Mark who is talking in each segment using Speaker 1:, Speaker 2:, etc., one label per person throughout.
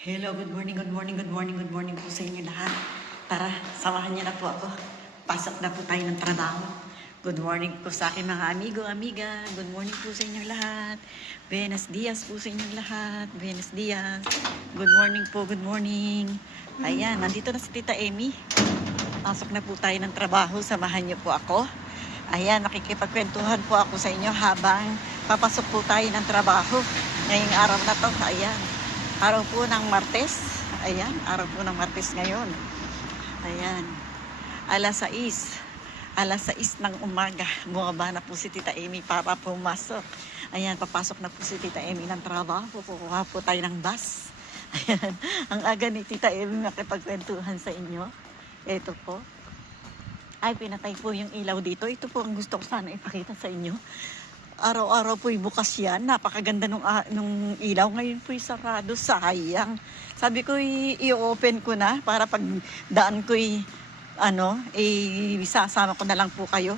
Speaker 1: Hello, good morning, good morning, good morning, good morning po sa inyo lahat. Tara, samahan niyo na po ako. Pasok na po tayo ng trabaho. Good morning po sa aking mga amigo, amiga. Good morning po sa inyong lahat. Buenos dias po sa inyong lahat. Buenos dias. Good morning po, good morning. Ayan, nandito na si Tita Amy. Pasok na po tayo ng trabaho. Samahan niyo po ako. Ayan, nakikipagkwentuhan po ako sa inyo habang papasok po tayo ng trabaho. Ngayong araw na to, ayan. Araw po ng Martes. Ayan, araw po ng Martes ngayon. Ayan. Alas 6. Alas 6 ng umaga. Bumaba na po si Tita Amy para pumasok. Ayan, papasok na po si Tita Amy ng trabaho. Kukuha po tayo ng bus. Ayan. Ang aga ni Tita Amy makipagkwentuhan sa inyo. Ito po. Ay, pinatay po yung ilaw dito. Ito po ang gusto ko sana ipakita sa inyo. Araw-araw po'y bukas yan. Napakaganda nung, ah, nung ilaw. Ngayon po'y sarado. Sayang. Sabi ko, i-open ko na para pag daan ko'y ano, eh, sasama ko na lang po kayo.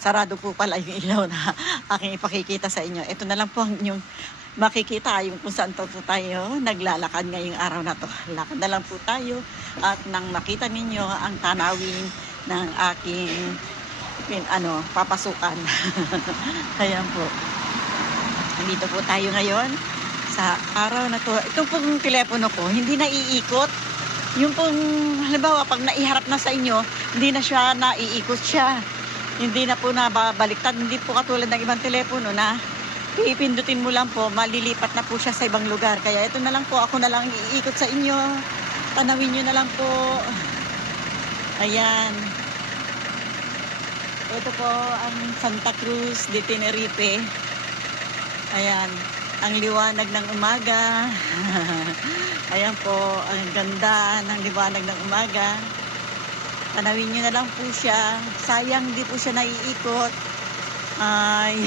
Speaker 1: Sarado po pala yung ilaw na aking ipakikita sa inyo. Ito na lang po ang inyong makikita yung kung saan to po tayo naglalakad ngayong araw na to. Lakad na lang po tayo at nang makita ninyo ang tanawin ng aking pin, ano, papasukan. Ayan po. Nandito po tayo ngayon sa araw na to. Ito pong telepono ko, hindi na iikot. Yung pong, halimbawa, pag naiharap na sa inyo, hindi na siya naiikot siya. Hindi na po nababaliktad. Hindi po katulad ng ibang telepono na pipindutin mo lang po, malilipat na po siya sa ibang lugar. Kaya ito na lang po, ako na lang iikot sa inyo. Tanawin nyo na lang po. Ayan. Ito po ang Santa Cruz de Tenerife. Ayan. Ang liwanag ng umaga. Ayan po, ang ganda ng liwanag ng umaga. Tanawin nyo na lang po siya. Sayang di po siya naiikot. Ay,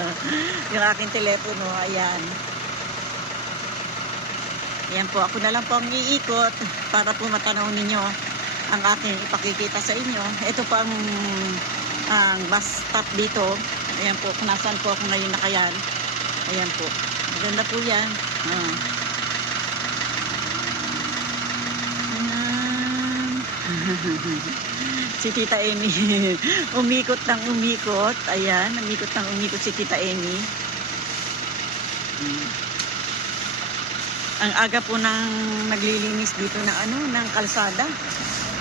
Speaker 1: yung aking telepono, ayan. Ayan po, ako na lang po ang iikot para po matanaw ninyo ang aking ipakikita sa inyo. Ito po ang, ang bus stop dito. Ayan po, kung nasaan po ako ngayon nakayan. Ayan po. Maganda po yan. Ah. Si Tita Amy. umikot ng umikot. Ayan, umikot ng umikot si Tita Amy. Ang aga po ng naglilinis dito ng ano, ng kalsada.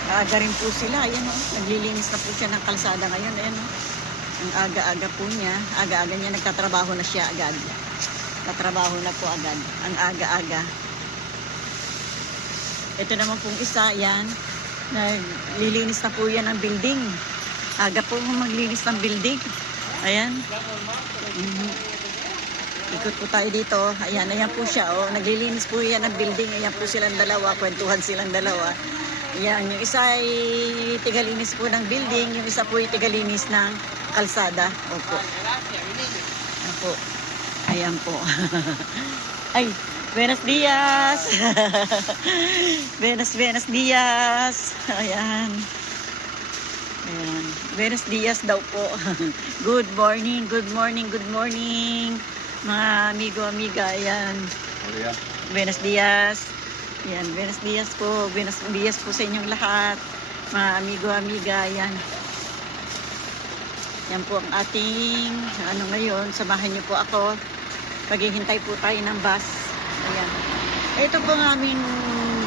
Speaker 1: Aga rin po sila. Ayan o, naglilinis na po siya ng kalsada ngayon. Ayan o. Ang aga-aga po niya. Aga-aga niya nagtatrabaho na siya agad. Tatrabaho na po agad. Ang aga-aga. Ito naman pong isa, yan. Naglilinis na po yan ng building. Aga po maglinis ng building. Ayan. Mhm. Ikot po tayo dito. Ayan, ayan po siya. Oh. Naglilinis po yan ng building. Ayan po silang dalawa. Kwentuhan silang dalawa. Ayan, yung isa ay tigalinis po ng building. Yung isa po ay tigalinis ng kalsada. Opo. Ayan po. Ayan po. ay, buenos dias. buenos, buenos dias. Ayan. Ayan. Buenos dias daw po. good morning, good morning, good morning. Mga amigo, amiga, ayan.
Speaker 2: Kuya.
Speaker 1: Buenos dias. Ayan, buenos dias po. Buenos dias po sa inyong lahat. Mga amigo, amiga, ayan. Yan po ang ating, ano ngayon, samahan niyo po ako. Maghihintay po tayo ng bus. Ayan. Ito po ang aming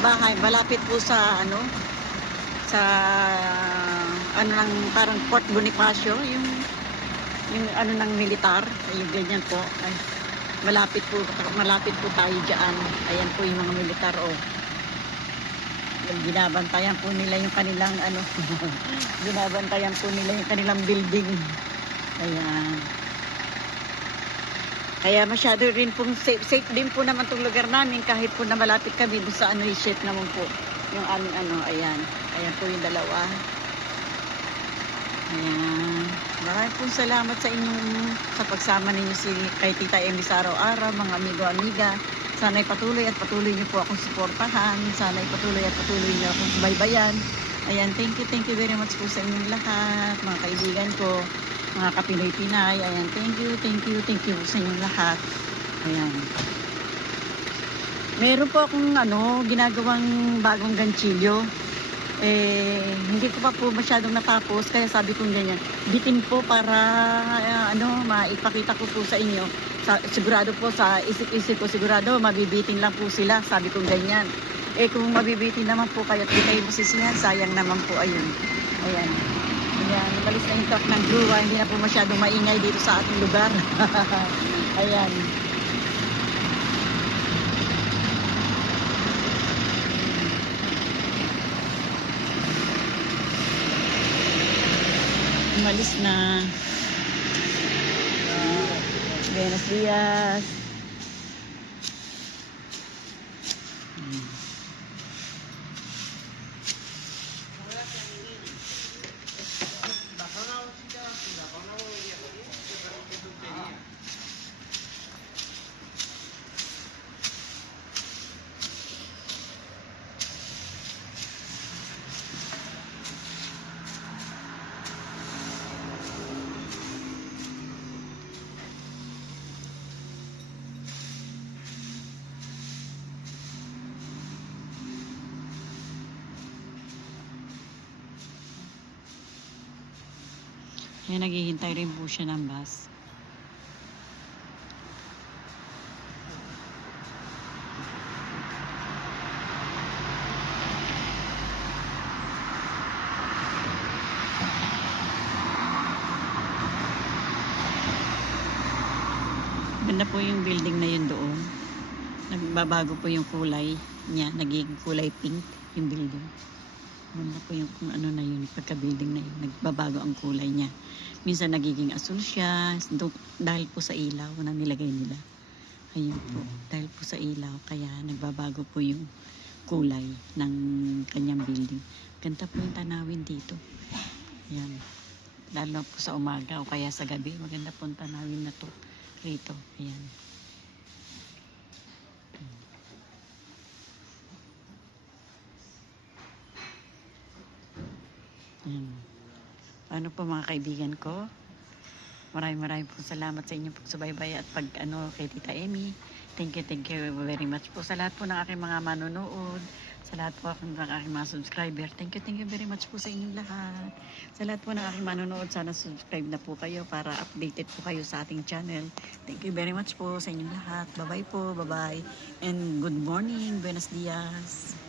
Speaker 1: bahay. Malapit po sa, ano, sa, ano ng, parang Port Bonifacio. Yung, yung ano ng militar. Yung ganyan po. Ay, malapit po, malapit po tayo dyan. Ayan po yung mga militar, oh. Yung Binabantayan po nila yung kanilang, ano, binabantayan po nila yung kanilang building. Ayan. Kaya masyado rin pong safe, safe din po naman tong lugar namin kahit po na malapit kami doon sa ano, ship naman po. Yung aming ano, ayan. Ayan po yung dalawa. Ayan. Maraming pong salamat sa inyong sa pagsama ninyo si kay Tita Emi sa araw-araw, mga amigo-amiga. Sana'y patuloy at patuloy niyo po akong suportahan. Sana'y patuloy at patuloy niyo akong subaybayan. Ayan, thank you, thank you very much po sa inyong lahat, mga kaibigan ko, mga kapinoy-pinay. Ayan, thank you, thank you, thank you sa inyong lahat. Ayan. Meron po akong ano, ginagawang bagong ganchilyo. Eh, hindi ko pa po masyadong natapos, kaya sabi ko ganyan, bitin po para ah, ano, maipakita ko po sa inyo. Sa, sigurado po sa isip-isip ko, sigurado mabibitin lang po sila, sabi ko ganyan. Eh kung mabibitin naman po kayo at di kayo masisiyan, sayang naman po ayun. Ayan. Ayan, umalis na yung truck ng gruwa, hindi na po masyadong maingay dito sa ating lugar. Ayan. Umalis na. Buenos dias. Kaya naghihintay rin po siya ng bus. Ganda po yung building na yun doon. Nagbabago po yung kulay niya. Nagiging kulay pink yung building. Ganda po yung kung ano na yun, pagka-building na yun. Nagbabago ang kulay niya. Minsan nagiging asul siya dahil po sa ilaw na nilagay nila. Ayun po, dahil po sa ilaw. Kaya nagbabago po yung kulay ng kanyang building. Ganda po yung tanawin dito. Yan. Lalo po sa umaga o kaya sa gabi. Maganda po ang tanawin na to rito. Ayan. Ayan. Paano po mga kaibigan ko? Maraming maraming po salamat sa inyong pagsubaybay at pag ano kay Tita Emmy. Thank you, thank you very much po sa lahat po ng aking mga manonood, sa lahat po ng aking mga subscriber. Thank you, thank you very much po sa inyong lahat. Sa lahat po ng aking manonood, sana subscribe na po kayo para updated po kayo sa ating channel. Thank you very much po sa inyong lahat. Bye-bye po, bye-bye. And good morning, buenos dias.